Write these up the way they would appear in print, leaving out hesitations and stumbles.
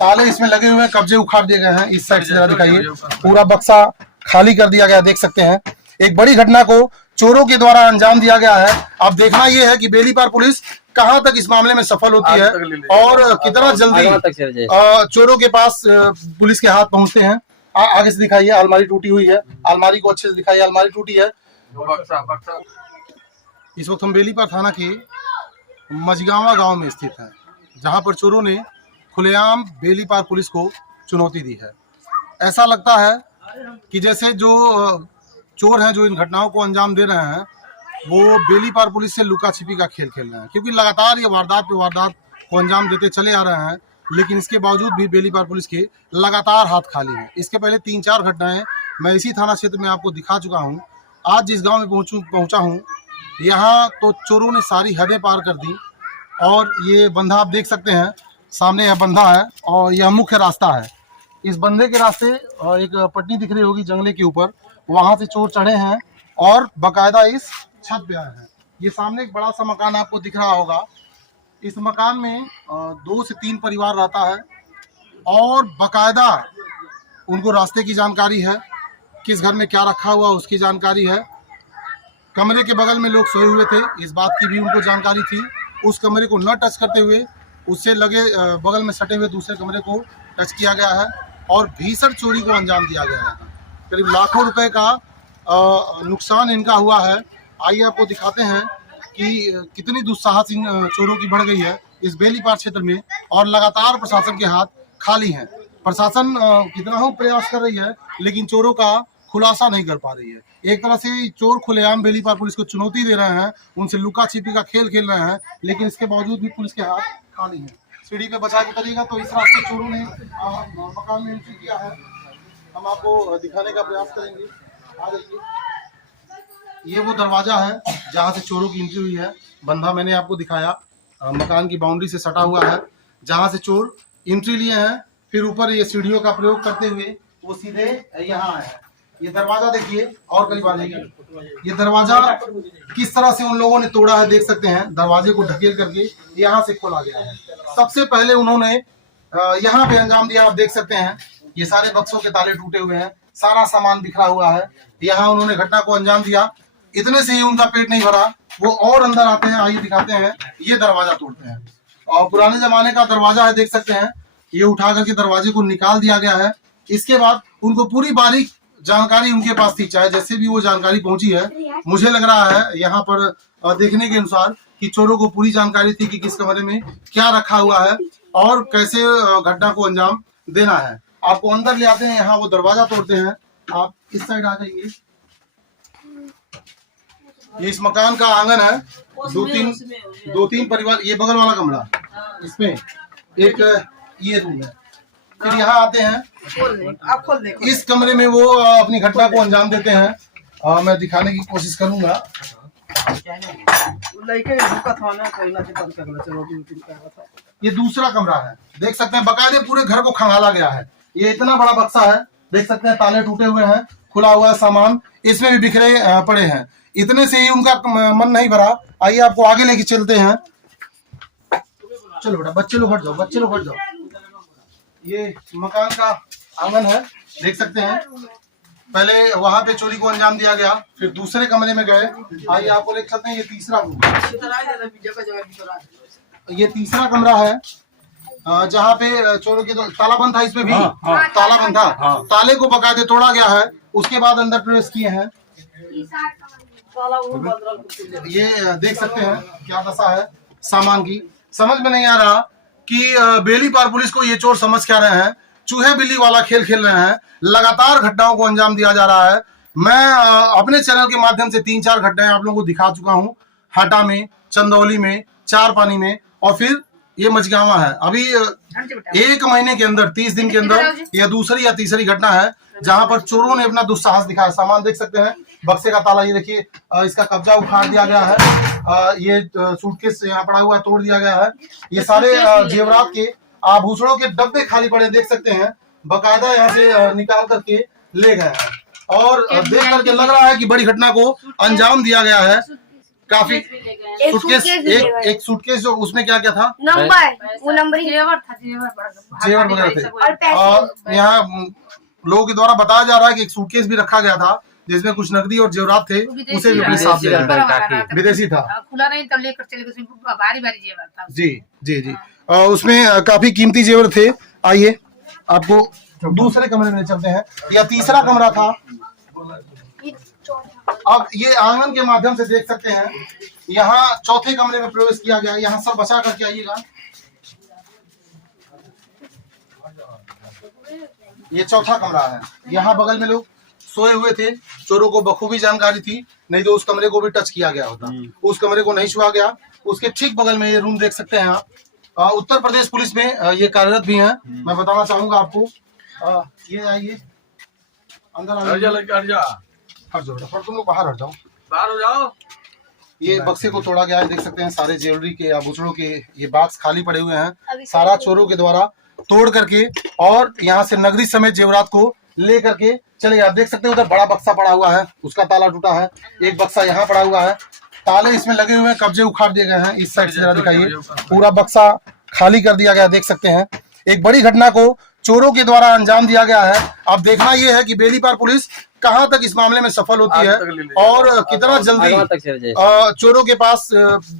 ताले इसमें लगे हुए हैं, कब्जे उखाड़ दिए गए हैं। इस साइड से जरा दिखाइए, पूरा बक्सा खाली कर दिया गया, देख सकते हैं। एक बड़ी घटना को चोरों के द्वारा अंजाम दिया गया है। अब देखना यह है कि बेलीपार पुलिस कहां तक इस मामले में सफल होती है और कितना जल्दी चोरों के पास पुलिस के हाथ पहुंचते हैं। आगे से दिखाइए, अलमारी टूटी हुई है, अलमारी को अच्छे से दिखाइए, अलमारी टूटी है। इस वक्त हम बेलीपार थाना के मझगावा गांव में स्थित है, जहां पर चोरों ने खुलेआम बेलीपार पुलिस को चुनौती दी है। ऐसा लगता है कि जैसे जो चोर हैं जो इन घटनाओं को अंजाम दे रहे हैं, वो बेलीपार पुलिस से लुका छिपी का खेल खेल रहे हैं, क्योंकि लगातार ये वारदात पे वारदात को अंजाम देते चले आ रहे हैं। लेकिन इसके बावजूद भी बेलीपार पुलिस के लगातार हाथ खाली हैं। इसके पहले 3-4 घटनाएं मैं इसी थाना क्षेत्र में आपको दिखा चुका हूं। आज जिस गांव में पहुंचा हूं, यहाँ तो चोरों ने सारी हदें पार कर दी। और ये बंधा आप देख सकते हैं, सामने यह बंधा है और यह मुख्य रास्ता है। इस बंधे के रास्ते एक पटनी दिख रही होगी जंगले के ऊपर, वहां से चोर चढ़े हैं और बकायदा इस छत पे आए हैं। ये सामने एक बड़ा सा मकान आपको दिख रहा होगा। इस मकान में 2 से 3 परिवार रहता है और बकायदा उनको रास्ते की जानकारी है, किस घर में क्या रखा हुआ उसकी जानकारी है। कमरे के बगल में लोग सोए हुए थे, इस बात की भी उनको जानकारी थी। उस कमरे को न टच करते हुए उससे लगे बगल में सटे हुए दूसरे कमरे को टच किया गया है और भीषण चोरी को अंजाम दिया गया है। करीब लाखों रुपए का नुकसान इनका हुआ है। आइए आपको दिखाते हैं कि कितनी दुस्साहस इन चोरों की बढ़ गई है इस बेलीपार क्षेत्र में, और लगातार प्रशासन के हाथ खाली हैं। प्रशासन कितना हो प्रयास कर रही है, लेकिन चोरों का खुलासा नहीं कर पा रही है। एक तरह से चोर खुलेआम बेलीपार पुलिस को चुनौती दे रहे हैं, उनसे लुका छिपी का खेल खेल रहे हैं, लेकिन इसके बावजूद भी पुलिस के हाथ खाली हैं। सीढ़ी पे बचा के करिएगा तो इस रास्ते चोरों ने मकान में एंट्री किया है। हम आपको दिखाने का प्रयास करेंगे। आ जाइए, ये वो दरवाजा है जहाँ से चोरों की एंट्री हुई है। बंधा मैंने आपको दिखाया, मकान की बाउंड्री से सटा हुआ है, जहाँ से चोर एंट्री लिए हैं। फिर ऊपर ये सीढ़ियों का प्रयोग करते हुए वो सीधे यहाँ आए हैं। ये दरवाजा देखिए, और करीब आ जाइए। ये दरवाजा किस तरह से उन लोगों ने तोड़ा है, देख सकते हैं। दरवाजे को ढकेल करके यहाँ से खोला गया है। सबसे पहले उन्होंने यहाँ पे अंजाम दिया, आप देख सकते हैं। ये सारे बक्सों के ताले टूटे हुए हैं, सारा सामान बिखरा हुआ है। यहाँ उन्होंने घटना को अंजाम दिया। इतने से ही उनका पेट नहीं भरा, वो और अंदर आते हैं। आइए दिखाते हैं, ये दरवाजा तोड़ते हैं और पुराने जमाने का दरवाजा है, देख सकते हैं। ये उठा करके दरवाजे को निकाल दिया गया है। इसके बाद उनको पूरी बारीक जानकारी उनके पास थी, चाहे जैसे भी वो जानकारी पहुंची है। मुझे लग रहा है यहाँ पर देखने के अनुसार कि चोरों को पूरी जानकारी थी कि किस कमरे में क्या रखा हुआ है और कैसे घटना को अंजाम देना है। आपको अंदर ले आते हैं, यहाँ वो दरवाजा तोड़ते हैं। आप इस साइड आ जाइए। ये इस मकान का आंगन है। 2-3 परिवार, ये बगल वाला कमरा, इसमें एक ये रूम है। फिर यहाँ आते हैं, आप खोल देखो। इस कमरे में वो अपनी घटना को अंजाम देते हैं। मैं दिखाने की कोशिश करूंगा। ये दूसरा कमरा है, देख सकते हैं। बकायदे पूरे घर को खंगाला गया है। ये इतना बड़ा बक्सा है, देख सकते हैं। ताले टूटे हुए हैं, खुला हुआ सामान इसमें भी बिखरे पड़े हैं। इतने से ही उनका मन नहीं भरा। आइए आपको आगे लेके चलते हैं। चलो बेटा, बच्चे लोग हट जाओ, बच्चे लोग हट जाओ। ये मकान का आंगन है, देख सकते हैं। पहले वहां पे चोरी को अंजाम दिया गया, फिर दूसरे कमरे में गए। आइए आपको लेकर चलते हैं। ये तीसरा रूम, ये तीसरा कमरा है जहाँ पे चोरों के ताला बंद था। इसमें भी ताला बंद था। ताले को बकायदे तोड़ा गया है, उसके बाद अंदर प्रवेश किए हैं। ये देख सकते हैं क्या दशा है सामान की। समझ में नहीं आ रहा कि बेलीपार पुलिस को ये चोर समझ क्या रहे हैं। चूहे बिल्ली वाला खेल खेल रहे हैं। लगातार घटनाओं को अंजाम दिया जा रहा है। मैं अपने चैनल के माध्यम से 3-4 घटनाएं आप लोगों को दिखा चुका हूं। हाटा में, चंदौली में, चार पानी में, और फिर ये मझगावा है। अभी 1 महीने के अंदर, 30 दिन के अंदर यह दूसरी या तीसरी घटना है जहां पर चोरों ने अपना दुस्साहस दिखाया। सामान देख सकते हैं। बक्से का ताला ये देखिए, इसका कब्जा उखाड़ दिया गया है। ये सूटकेस यहाँ पड़ा हुआ है, तोड़ दिया गया है। ये सारे जेवरात के, आभूषणों के डब्बे खाली पड़े, देख सकते हैं। बकायदा यहाँ से निकाल करके ले गए हैं और देख करके लग रहा है कि बड़ी घटना को अंजाम दिया गया है। काफी सूटकेस, एक सूटकेस जो उसमें क्या क्या था, नंबर, वो नंबर जेवर था, जेवर वगैरह थे। और पैसे। यहाँ लोगों के द्वारा बताया जा रहा है कि एक सूटकेस भी रखा गया था जिसमें कुछ नकदी और जेवरात थे, उसे भी पुलिस साफ ले गई। विदेशी था, खुला नहीं तो लेकर चले गए, उसमें भारी भारी जेवर था। जी जी जी। उसमें काफी कीमती जेवर थे। आइए आपको दूसरे कमरे में चलते हैं, या तीसरा कमरा था। अब ये आंगन के माध्यम से देख सकते हैं, यहाँ चौथे कमरे में प्रवेश किया गया। यहाँ सब बचा करके आइएगा। ये चौथा कमरा है। यहाँ बगल में लोग सोए हुए थे, चोरों को बखूबी जानकारी थी, नहीं तो उस कमरे को भी टच किया गया होता। उस कमरे को नहीं छुआ गया। उसके ठीक बगल में ये रूम देख सकते हैं आप। उत्तर प्रदेश पुलिस में ये कार्यरत भी हैं। मैं बताना चाहूंगा आपको। ये आइए अंदर, हट जाओ, तुम लोग बाहर हट जाओ, बाहर हो जाओ। ये बक्से को तोड़ा गया है, देख सकते हैं सारे ज्वेलरी के, आभूषणों के ये बॉक्स खाली पड़े हुए हैं, सारा चोरों के द्वारा तोड़ करके और यहाँ से नगदी समेत जेवरात को ले करके चले गए। आप देख सकते हैं उधर बड़ा बक्सा पड़ा हुआ है, उसका ताला टूटा है। एक बक्सा यहाँ पड़ा हुआ है, ताले इसमें लगे हुए हैं, कब्जे उखाड़ दिए गए हैं। इस साइड से जरा दिखाइए, पूरा बक्सा खाली कर दिया गया, देख सकते हैं। एक बड़ी घटना को चोरों के द्वारा अंजाम दिया गया है। अब देखना यह है कि बेलीपार पुलिस कहां तक इस मामले में सफल होती है और कितना जल्दी चोरों के पास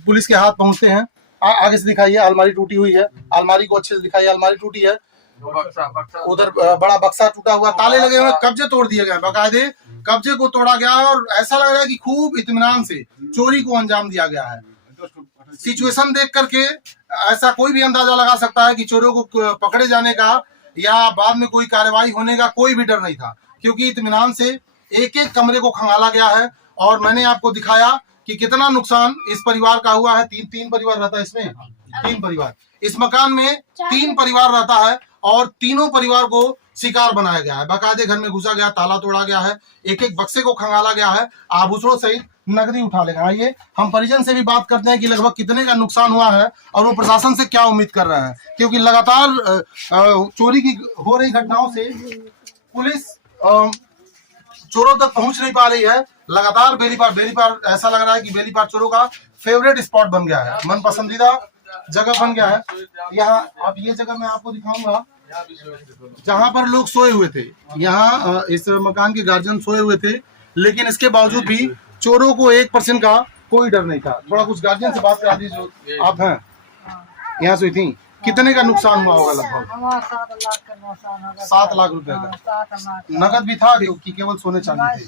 पुलिस के हाथ पहुंचते हैं। आगे से दिखाइए, अलमारी टूटी हुई है, अलमारी को अच्छे से दिखाइए, अलमारी टूटी है। उधर बड़ा बक्सा टूटा हुआ, ताले लगे हुए, कब्जे तोड़ दिए गए, बाकायदे कब्जे को तोड़ा गया और ऐसा लग रहा है कि खूब इत्मीनान से चोरी को अंजाम दिया गया है। सिचुएशन देख करके ऐसा कोई भी अंदाजा लगा सकता है कि चोरों को पकड़े जाने का या बाद में कोई कार्रवाई होने का कोई भी डर नहीं था, क्योंकि इत्मीनान से एक एक कमरे को खंगाला गया है। और मैंने आपको दिखाया कि कितना नुकसान इस परिवार का हुआ है। तीन परिवार रहता है इसमें, 3 परिवार इस मकान में, 3 परिवार रहता है और तीनों परिवार को शिकार बनाया गया है। बाकायदे घर में घुसा गया, ताला तोड़ा गया है, एक एक बक्से को खंगाला गया है, आभूषणों सहित नकदी उठा लेगा। आइए हम परिजन से भी बात करते हैं कि लगभग कितने का नुकसान हुआ है और वो प्रशासन से क्या उम्मीद कर रहे हैं, क्योंकि लगातार चोरी की हो रही घटनाओं से पुलिस चोरों तक पहुंच नहीं पा रही है। लगातार बेलीपार ऐसा लग रहा है कि बेलीपार चोरों का फेवरेट स्पॉट बन गया है, मन पसंदीदा जगह बन गया है। यहाँ अब ये जगह मैं आपको दिखाऊंगा जहां पर लोग सोए हुए थे। यहाँ इस मकान के गार्जियन सोए हुए थे, लेकिन इसके बावजूद भी चोरों को 1% का कोई डर नहीं था। थोड़ा कुछ गार्जियन से बात करा दीजिए, जो आप हैं यहाँ सोई थी। कितने का नुकसान हुआ होगा? लगभग 7 लाख रुपए का। नगद भी था कि केवल सोने चांदी थे?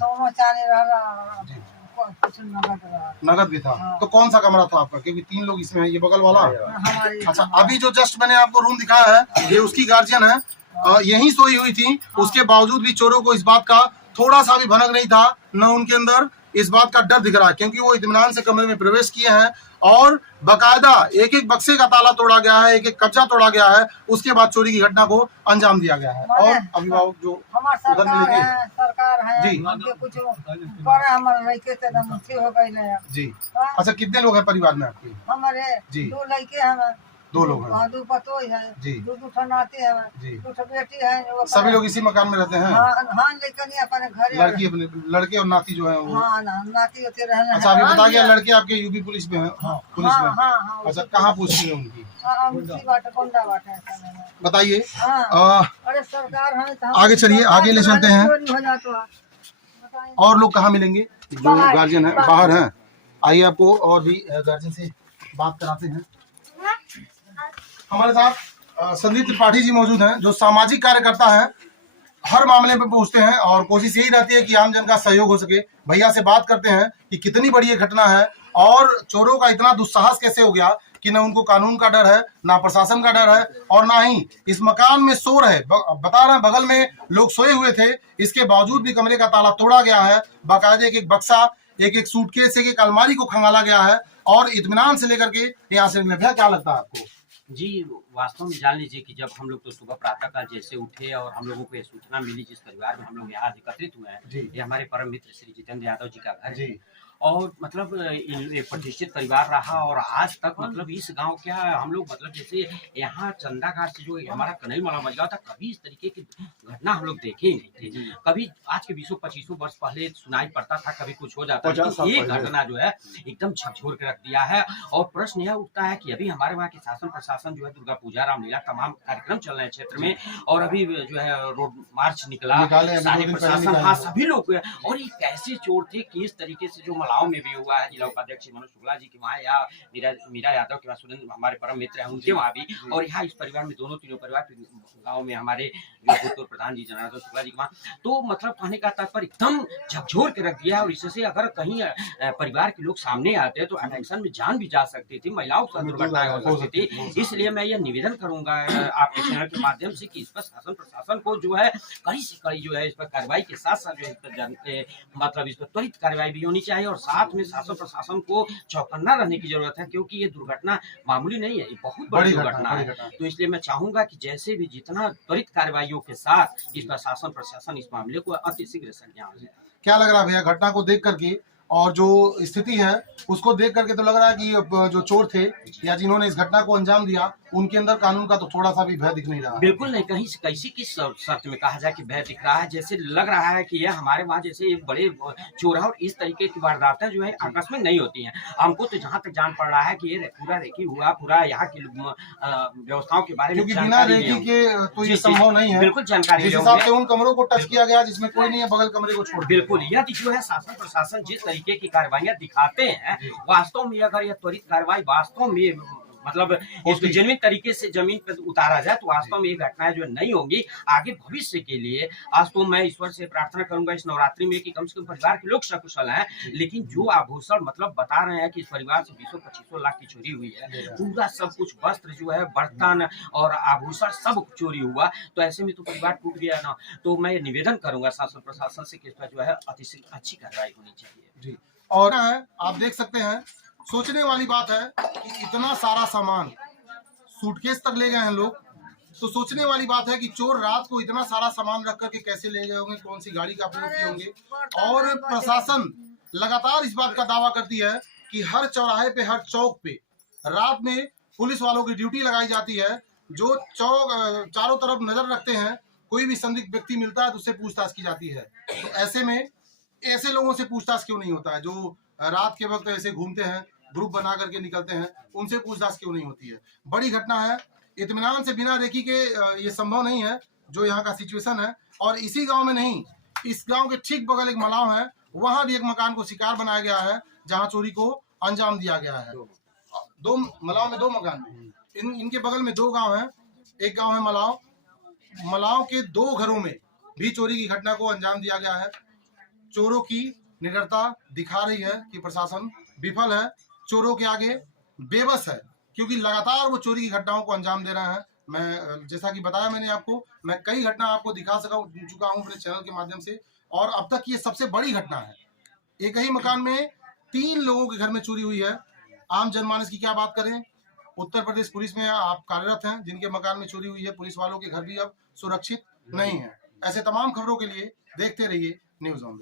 नगद भी था। तो कौन सा कमरा था आपका? क्योंकि 3 लोग इसमें हैं, ये बगल वाला। अच्छा, अभी जो जस्ट मैंने आपको रूम दिखाया है, ये उसकी गार्जियन है, यही सोई हुई थी। उसके बावजूद भी चोरों को इस बात का थोड़ा सा भी भनक नहीं था, न उनके अंदर इस बात का डर दिख रहा है, क्योंकि वो इत्मीनान से कमरे में प्रवेश किए हैं और बकायदा एक एक बक्से का ताला तोड़ा गया है, एक एक कब्जा तोड़ा गया है, उसके बाद चोरी की घटना को अंजाम दिया गया है। और अभिभावक जो उधर मिलेंगे सरकार है जी कुछ हो गई जी। अच्छा, कितने लोग हैं परिवार में आपके? हमारे जी 2 लड़के हैं, 2 लोग हैं 2 पतोई है जी, 2 नाती है जी। 2 बेटी है। सभी लोग इसी मकान में रहते हैं? हाँ लेकिन अपने घर लड़की अपने लड़के और नाती जो है वो? हाँ नाती होते रहने। अच्छा, अभी बता गया लड़के आपके यूपी पुलिस में है? पुलिस में? हाँ। अच्छा, कहाँ पोस्टिंग है उनकी? बताइए। अरे सरकार है, आगे चलिए, आगे ले चलते हैं। और लोग कहाँ मिलेंगे जो गार्जियन है? बाहर हैं। आइए आपको और भी गार्जियन से बात कराते हैं। हमारे साथ संदीप त्रिपाठी जी मौजूद हैं, जो सामाजिक कार्यकर्ता हैं, हर मामले में पहुंचते हैं और कोशिश यही रहती है कि आम जन का सहयोग हो सके। भैया से बात करते हैं कि कितनी बड़ी ये घटना है और चोरों का इतना दुस्साहस कैसे हो गया कि न उनको कानून का डर है, ना प्रशासन का डर है और ना ही इस मकान में शोर है। बता रहे हैं बगल में लोग सोए हुए थे, इसके बावजूद भी कमरे का ताला तोड़ा गया है। बाकायदे एक एक बक्सा, एक एक सूटकेस, एक एक अलमारी को खंगाला गया है और इत्मीनान से लेकर के यहाँ से भैया क्या लगता है आपको? जी, वास्तव में जान लीजिए कि जब हम लोग तो सुबह प्रातःकाल जैसे उठे और हम लोगों को ये सूचना मिली, जिस परिवार में हम लोग यहाँ एकत्रित हुए हैं, ये हमारे परम मित्र श्री जितेंद्र यादव जी का घर है। और मतलब एक प्रतिष्ठित परिवार रहा और आज तक मतलब इस गांव क्या हम लोग मतलब जैसे यहाँ चंदा घाट से जो हमारा कनई वाला मजगा था, कभी इस तरीके की घटना हम लोग देखे ही नहीं थे। कभी आज के 20-25 वर्ष पहले सुनाई पड़ता था, कभी कुछ हो जाता था, लेकिन ये घटना जो है एकदम झकझोर के रख दिया है। और प्रश्न यह उठता है कि अभी हमारे वहाँ के शासन प्रशासन जो है दुर्गा पूजा, रामलीला तमाम कार्यक्रम चल रहे हैं क्षेत्र में, और अभी जो है रोड मार्च निकला, सारे प्रशासन, हाँ सभी लोग, और ये कैसे चोर थे कि इस तरीके से जो मलाव में भी हुआ है, जिला उपाध्यक्ष मनोज शुक्ला जी के वहाँ या मीरा यादव के वहाँ, सुरेंद्र हमारे परम मित्र हैं उनके वहाँ भी, और यहाँ इस परिवार में दोनों तीनों परिवार गाँव में हमारे जो भूतपूर्व प्रधान जी जनार्दन शुक्ला जी के वहाँ, तो मतलब कहने का तात्पर्य एकदम झकझोर के रख दिया है। और इससे अगर कहीं परिवार के लोग सामने आते हैं तो एक्शन में जान भी जा सकती थी, महिलाओं के साथ दुर्घटनाएं हो सकती थी। इसलिए मैं ये निवेदन करूंगा आपके चैनल के माध्यम से कि इस पर शासन प्रशासन को जो है कड़ी से कड़ी जो है इस पर कार्रवाई के साथ साथ जो है इस पर मतलब इस पर त्वरित कार्रवाई भी होनी चाहिए, और साथ में शासन प्रशासन को चौकन्ना रहने की जरूरत है, क्योंकि ये दुर्घटना मामूली नहीं है, ये बहुत बड़ी दुर्घटना है। तो इसलिए मैं चाहूंगा कि जैसे भी जितना त्वरित कार्रवाइयों के साथ इस पर शासन प्रशासन इस मामले को अतिशीघ्र संज्ञान ले। क्या लग रहा है भैया घटना को देख करके और जो स्थिति है उसको देख करके, तो लग रहा है कि जो चोर थे या जिन्होंने इस घटना को अंजाम दिया उनके अंदर कानून का तो थोड़ा सा भी भय दिख नहीं रहा? बिल्कुल नहीं, कहीं से कैसी किस शर्त में कहा जाए कि भय दिख रहा है। जैसे लग रहा है कि यह हमारे वहाँ जैसे बड़े चोर और इस तरीके की वारदातें जो है आकस्मिक नहीं होती हैं। हमको तो जहाँ तक जान पड़ रहा है कि ये पूरा रेकी हुआ, पूरा यहाँ की व्यवस्थाओं के बारे में क्योंकि बिना रेकी के तो ये संभव नहीं है। बिल्कुल जानकारी जिस हिसाब से उन कमरों को टच किया गया जिसमें कोई नहीं है, बगल कमरे को छोड़। बिल्कुल, यदि जो है शासन प्रशासन जिस तरीके की कार्रवाइयां दिखाते हैं, वास्तव में अगर यह त्वरित कार्रवाई वास्तव में मतलब इसको जमीन तरीके से जमीन पर उतारा जाए तो वास्तव में ये घटनाएं जो नहीं होंगी आगे भविष्य के लिए। आज तो मैं ईश्वर से प्रार्थना करूंगा इस नवरात्रि में कि कम से कम परिवार के लोग सकुशल हैं, लेकिन जो आभूषण मतलब बता रहे हैं कि इस परिवार से 20-25 लाख की चोरी हुई है, पूरा सब कुछ वस्त्र जो है, बर्तन और आभूषण सब चोरी हुआ, तो ऐसे में तो परिवार टूट गया ना। तो मैं निवेदन करूंगा शासन प्रशासन से कि इस पर जो है अतिशीघ्र अच्छी कार्रवाई होनी चाहिए जी। और आप देख सकते हैं, सोचने वाली बात है कि इतना सारा सामान सूटकेस तक ले गए हैं लोग, तो सोचने वाली बात है कि चोर रात को इतना सारा सामान रख करके कैसे ले गए होंगे, कौन सी गाड़ी का प्रयोग किए होंगे। और प्रशासन लगातार इस बात का दावा करती है कि हर चौराहे पे, हर चौक पे रात में पुलिस वालों की ड्यूटी लगाई जाती है, जो चौक चारों तरफ नजर रखते हैं, कोई भी संदिग्ध व्यक्ति मिलता है तो उससे पूछताछ की जाती है। तो ऐसे में ऐसे लोगों से पूछताछ क्यों नहीं होता है जो रात के वक्त ऐसे घूमते हैं, ग्रुप बना करके निकलते हैं, उनसे पूछताछ क्यों नहीं होती है? बड़ी घटना है, इत्मीनान से बिना रेकी के ये संभव नहीं है जो यहाँ का सिचुएशन है। और इसी गांव में नहीं, इस गांव के ठीक बगल एक मलाव है, वहां भी एक मकान को शिकार बनाया गया है जहां चोरी को अंजाम दिया गया है। दो मलाव में 2 मकान, इनके बगल में 2 गांव हैं। एक गांव है मलाव, मलाव के 2 घरों में भी चोरी की घटना को अंजाम दिया गया है। चोरों की निडरता दिखा रही है कि प्रशासन विफल है, चोरों के आगे बेबस है, क्योंकि लगातार वो चोरी की घटनाओं को अंजाम दे रहे हैं। मैं जैसा कि बताया मैंने आपको, मैं कई घटना आपको दिखा चुका हूं अपने चैनल के माध्यम से, और अब तक ये सबसे बड़ी घटना है। एक ही मकान में 3 लोगों के घर में चोरी हुई है। आम जनमानस की क्या बात करें, उत्तर प्रदेश पुलिस में आप कार्यरत हैं, जिनके मकान में चोरी हुई है, पुलिस वालों के घर भी अब सुरक्षित नहीं है। ऐसे तमाम खबरों के लिए देखते रहिए न्यूज़ ऑन।